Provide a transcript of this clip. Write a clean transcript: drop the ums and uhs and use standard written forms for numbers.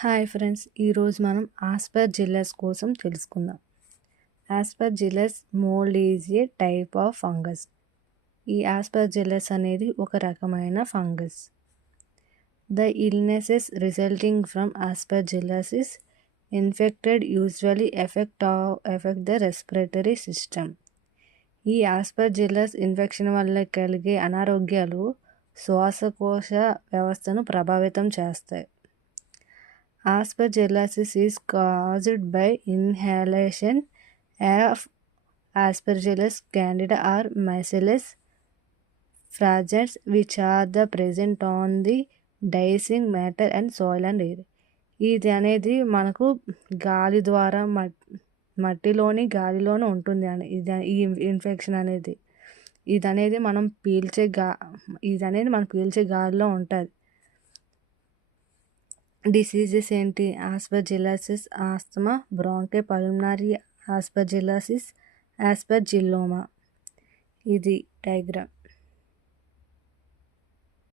Hi friends, ఈరోజు మనం aspergillus కోసం తెలుసుకుందాం. Aspergillus mould is a type of fungus. ఈ ఆస్పర్జిల్లస్ అనేది ఒక రకమైన fungus. The illnesses resulting from aspergillosis infected usually affect the respiratory system. ఈ ఆస్పర్జిల్లస్ ఇన్ఫెక్షన్ వల్ల కలిగే అనారోగ్యాలు శ్వాసకోశ వ్యవస్థను ప్రభావితం చేస్తాయి. Aspergillosis is caused by inhalation of Aspergillus candida or Bacillus fragrans, which are present on the dicing matter and soil and air. ఇది అనేది మనకు గాలి ద్వారా మట్టిలోని గాలిలోనే ఉంటుంది అని ఈ ఇన్ఫెక్షన్ అనేది ఇది అనేది మనం పీల్చే గాలిలో ఉంటుంది. డిసీజెస్ ఏంటి? ఆస్పర్జిల్లసిస్, ఆస్తమా, బ్రాంకోపల్మనరీ ఆస్పర్జిల్లసిస్, ఆస్పర్జిల్లోమా. ఇది డయాగ్రామ్.